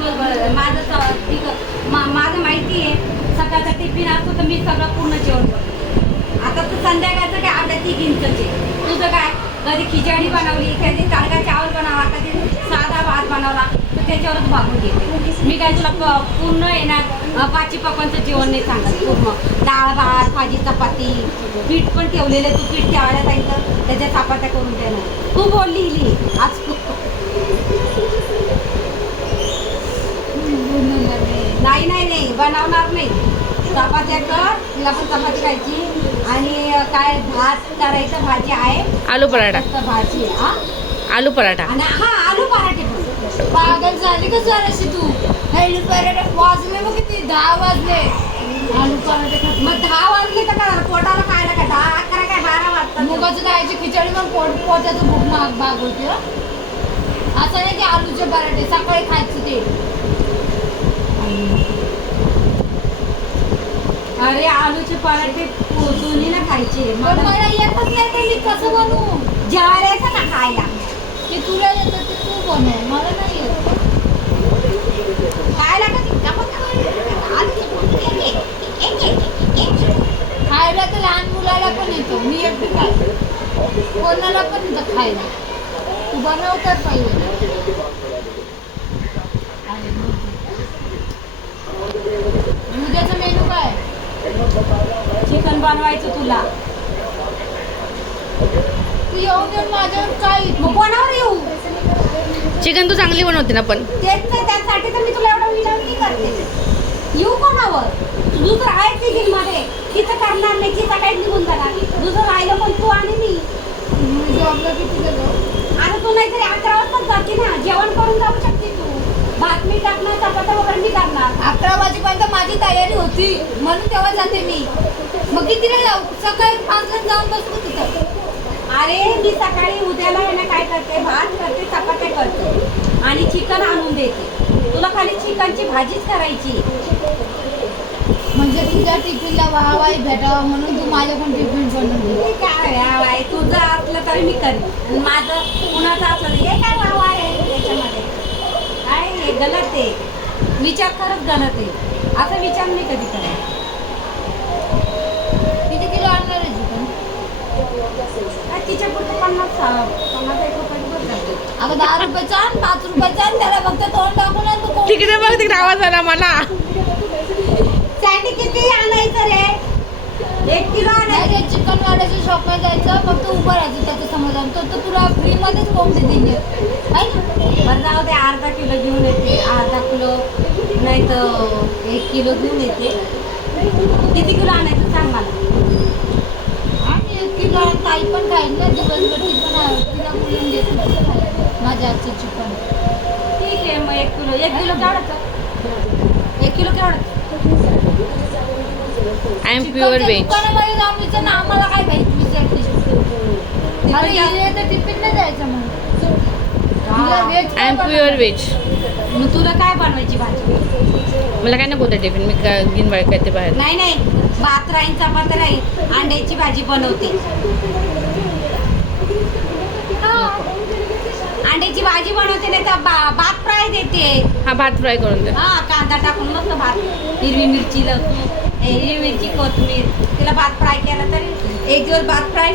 दिवसभर माझं माहिती आहे. सकाळचा टिफिन असतो तर मी सगळं पूर्ण जेवण करतो. आता तू संध्याकाळचं काय अर्धा 3 इंचचे तुझं काय, कधी खिचडी बनवली, कधी तडका चावल बनवला, कधी साधा भात बनवला तर त्याच्यावरच भागून घेते मी. काय तुला पूर्ण आहे ना 5 पक्वांचं जेवण नाही सांगत. पूर्ण डाळ भात, भाजी, चपाती, पीठ पण ठेवलेलं. तू पीठ ठेवायला सांगितलं त्याच्या चपात्या करून देणार. तू बोलली आज नाही नाही नाही बनवणार नाही. चपात्या कर, तिला पण चपाती खायची. आणि काय भात करायचं, भाजी आहे, आलू पराठा, भाजी हा आलू पराठा. आणि हा आलू पराठे. पागल झाली का जराशी तू? आलू पराठे वाजले मग किती? 10 वाजले. आलू पराठे मग 10 वाजले तर काय पोटाला खायला काय 10, 11 काय 12 वाजतात. मुगाची डाळीची खिचडी मग पोटाचं भूक भाग होते. असं नाही की आलूचे पराठे सकाळी खायचे ते. अरे आलूचे पराठे पोचून ना खायचे. मला येतच नाही ते. मी कसं बनवू? जेवायला येतं ना खायला. ते तुला येतं ते तू बनव, मला नाही येत खायला. खायला तर लहान मुलाला पण येतो. मी एकटी खाय, कोणाला पण येतं खायला. तू बनवतात पाहिजे. उद्याचा मेनू काय? चिकन बनवायचं तुला. तू येऊन येऊन माझ्यावर काय? मग कोणावर येऊ? चिकन तू चांगली बनवते ना. पण तेच नाही, त्यासाठी तर मी तुला एवढं विनंती करते. येऊ कोणावर? दुसरं आहे तिघींमध्ये, तिथं करणार नाही, तिथं काही निघून जाणार. दुसरं राहिलं पण तू आणि मी. जॉबला किती गेलो? आता तू नाहीतरी 11 वाजताच जाते ना. जेवण करून जाऊ शकते तू. भात मी टाकणार, चपात्या वगैरे मी करणार. 11 वाजेपर्यंत माझी तयारी होती म्हणून तेव्हा जाते मी. मग कितीला जाऊ? सकाळी 5ला जाऊन बसतो तिथं. अरे मी सकाळी उद्याला आहे ना काय करते, भात करते, चपात्या करते आणि चिकन आणून देते. तुला खाली चिकनची भाजीच करायची. म्हणजे तुझ्या टिफिनला वाहवाई भेटावं म्हणून तू माझ्याकडून टिफिन बनवून दे. काय वाहवाई? तुझं असलं तरी मी करेन, माझं कुणाचं असलं हे काय वाहवाई आहे त्याच्यामध्ये? काय हे गलत आहे. विचार खरंच गलत आहे. असा विचार नाही कधी करायचा. किती किलो आणणार आहे चिकन? काय तिच्या पुढे 50 1 रुपये बस जाते. अगं 10 रुपयाचा आण, 5 रुपयाचा आण, त्याला फक्त तोंड टाकून आण. तू तिकडे बघ, तिकडे आवाज आला मला. सँडी किती आणायचं रे? 1 किलो आणायचं. चिकन वाल्याच्या शॉपला जायचं, फक्त उभं राहायचं त्याच्या समोर जाऊन. तर तुला फ्रीमध्येच कोंबडी देईल. बरं जाऊ दे, अर्धा किलो घेऊन येते. अर्धा किलो नाही तर 1 किलो घेऊन येते. किती किलो आणायचं सांग मला. आणि 1 किलो ताई पण खाईल ना दिवसभर. ती पण तिला बोलून देते माझ्या आजचं चिकन. ठीक आहे मग 1 किलो. 1 किलो केवढं? 1 किलो केवढं? I am pure veg. दुकानामध्ये जाऊन विचार ना, आम्हाला काय पाहिजे विचारते. टिफिन नाही जायचं मग. I am pure veg. मग तुला काय बनवायची भाजी? मला काय नको होतं टिफिन. मी घेऊन बाहेर खाते बाहेर. नाही नाही, भात राहील, चपाती राहील, अंड्याची भाजी बनवते. अंड्याची भाजी बनवते नाही तर भात फ्राय देते. हा, भात फ्राय करून दे. हा, कांदा टाकून मस्त भात, हिरवी मिरची, लसूण, हिरवी मिरची, कोथिंबीर, तिला भात फ्राय केला तरी 1 दिवस भात फ्राय